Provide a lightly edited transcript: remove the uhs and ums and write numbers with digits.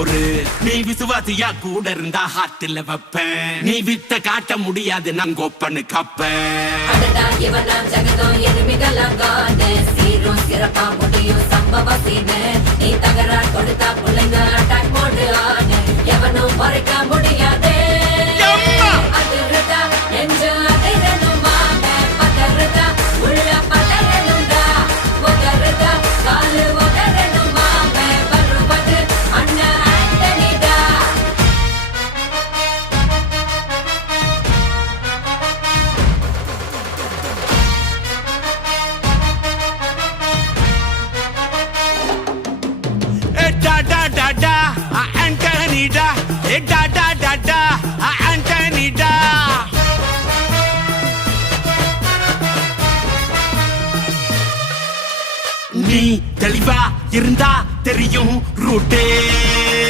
பொறு. நீ விசுவாசியா கூட இருந்தா ஹார்ட்ல வைப்பேன். நீ வித்த காட்ட முடியாது நான் கோப்பனு கப்பேன். ஜகதம் எருமிகளாகாது சீரும் சிறப்பா முடியும் சம்பவ சீனு. நீ தகரா கொடுத்தா பிள்ளைங்க அட்டாக் மோடு ஆடு எவனும் மறைக்க முடியாது. அதிருதா நெஞ்சு அதிரணும் மாம பதறுதா உள்ள பதறணும்டா. ஒதறுதா காலு ஒதறணும் மாம வருவது அண்ணன் ஆண்டனிடா. Da da da da, Anthony da. Da da da da, Anthony da. நீ தெளிவா இருந்தா தெரியும் ரூட்டே.